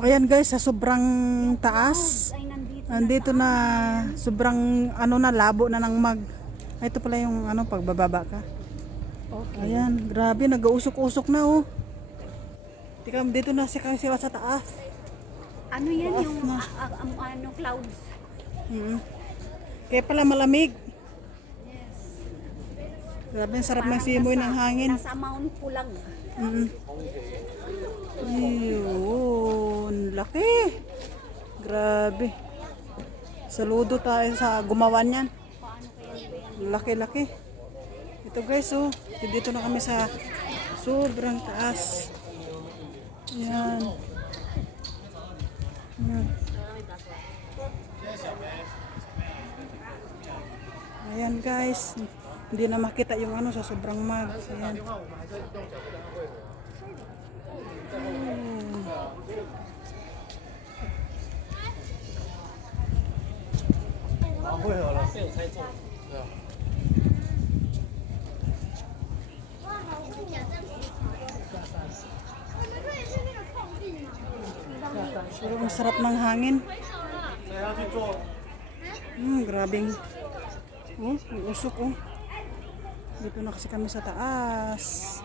Ayan guys, sa sobrang taas. Nandito na sobrang ano na labo na ng mag. Ito pala yung ano pagbababa ka. Okay. Ayan, grabe nag-uusok-usok na oh. Tika, dito na sila sa taas. Ano yan Taas yung na. ano clouds? Kaya pala malamig. Grabe, ang sarap ng simoy ng hangin. Nasa Mount Pulag. Ayun, laki. Grabe. Saludo tayo sa gumawa niyan. Laki-laki. Ito guys, oh. Dito na kami sa sobrang taas. Ayan. Ayan. Ayan guys. Hindi na makita yung ano sa sobrang mag. Ayan. Sobrang sarap ng hangin. Grabing. Oh, ang usok oh. Dito na kasi kami sa taas.